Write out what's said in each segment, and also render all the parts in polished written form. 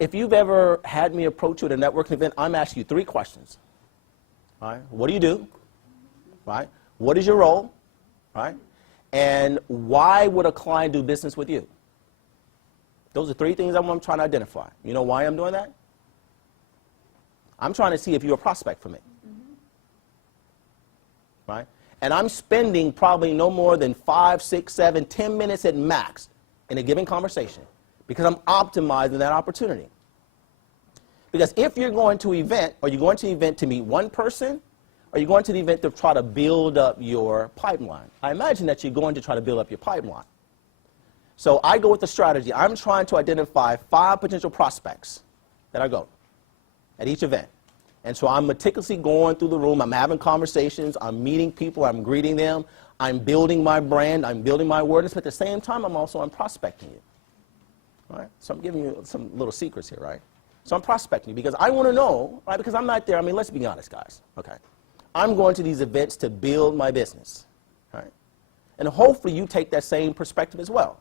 If you've ever had me approach you at a networking event, I'm asking you 3 questions. Right? What do you do? Right? What is your role? Right? And why would a client do business with you? Those are 3 things I'm trying to identify. You know why I'm doing that? I'm trying to see if you're a prospect for me. Right? And I'm spending probably no more than 5, 6, 7, 10 minutes at max in a given conversation because I'm optimizing that opportunity. Because if you're going to an event, are you going to the event to meet one person, or are you going to the event to try to build up your pipeline? I imagine that you're going to try to build up your pipeline. So I go with the strategy. I'm trying to identify 5 potential prospects that I go at each event. And so I'm meticulously going through the room. I'm having conversations. I'm meeting people. I'm greeting them. I'm building my brand. I'm building my awareness. But at the same time, I'm prospecting you. Right? So I'm giving you some little secrets here, right? So I'm prospecting you because I want to know, right? Because I'm not there. I mean, let's be honest, guys. Okay. I'm going to these events to build my business, right? And hopefully you take that same perspective as well.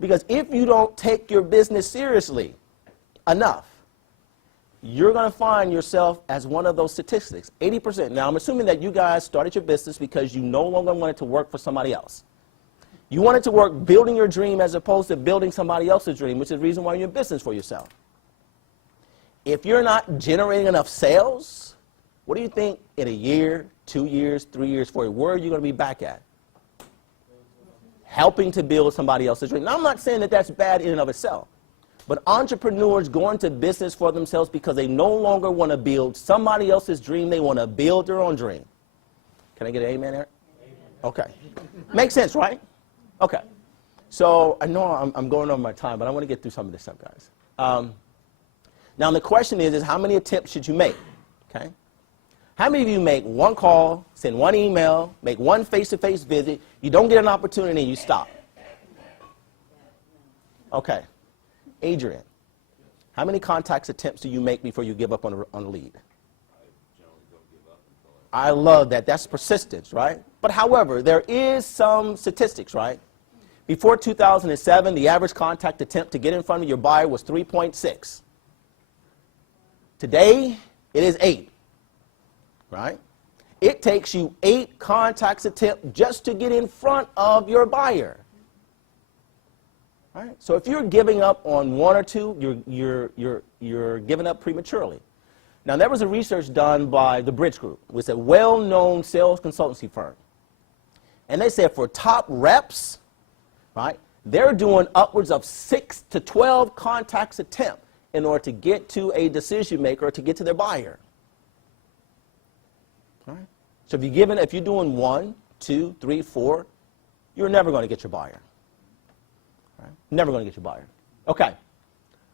Because if you don't take your business seriously enough, you're going to find yourself as one of those statistics, 80%. Now, I'm assuming that you guys started your business because you no longer wanted to work for somebody else. You wanted to work building your dream as opposed to building somebody else's dream, which is the reason why you're in business for yourself. If you're not generating enough sales, what do you think in a year, 2 years, 3 years, 4 years, where are you going to be back at? Helping to build somebody else's dream. Now, I'm not saying that that's bad in and of itself. But entrepreneurs go into business for themselves because they no longer want to build somebody else's dream. They want to build their own dream. Can I get an amen there? Amen. Okay. Makes sense, right? Okay. So I know I'm going over my time, but I want to get through some of this stuff, guys. Now, the question is how many attempts should you make? Okay. How many of you make 1 call, send 1 email, make 1 face-to-face visit, you don't get an opportunity, and you stop? Okay. Adrian, how many contacts attempts do you make before you give up on a lead? I generally don't give up until I love that. That's persistence, right? But however, there is some statistics, right? Before 2007, the average contact attempt to get in front of your buyer was 3.6. Today, it is 8, right? It takes you 8 contacts attempt just to get in front of your buyer. Right? So if you're giving up on 1 or 2, you're giving up prematurely. Now, there was a research done by the Brits Group, which is a well-known sales consultancy firm. And they said for top reps, right, they're doing upwards of 6 to 12 contacts attempt in order to get to a decision maker or to get to their buyer. Right? So if you're doing 1, 2, 3, 4, you're never going to get your buyer. Never going to get your buyer. Okay.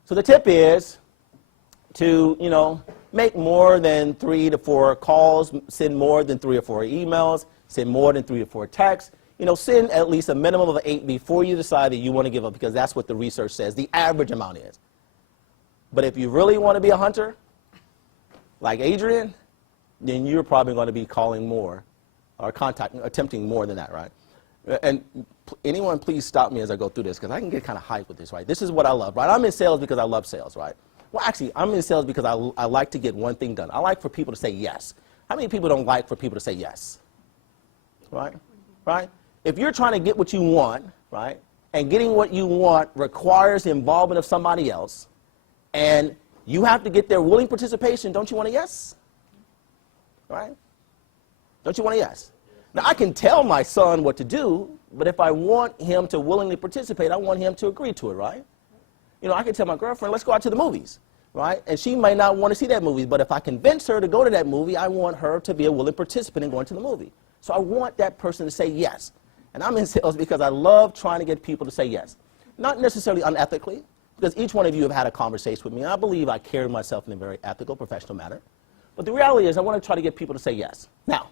So the tip is to, make more than 3 to 4 calls, send more than 3 or 4 emails, send more than 3 or 4 texts. Send at least a minimum of 8 before you decide that you want to give up, because that's what the research says the average amount is. But if you really want to be a hunter, like Adrian, then you're probably going to be calling more or attempting more than that, right? And anyone, please stop me as I go through this, because I can get kind of hyped with this, right? This is what I love, right? I'm in sales because I love sales, right? Well, actually, I'm in sales because I like to get one thing done. I like for people to say yes. How many people don't like for people to say yes? Right? Right? If you're trying to get what you want, right, and getting what you want requires the involvement of somebody else, and you have to get their willing participation, don't you want a yes? Right? Don't you want a yes? Now, I can tell my son what to do, but if I want him to willingly participate, I want him to agree to it, right? I can tell my girlfriend, let's go out to the movies, right? And she might not want to see that movie, but if I convince her to go to that movie, I want her to be a willing participant in going to the movie. So I want that person to say yes. And I'm in sales because I love trying to get people to say yes. Not necessarily unethically, because each one of you have had a conversation with me, and I believe I carry myself in a very ethical, professional manner. But the reality is I want to try to get people to say yes. Now,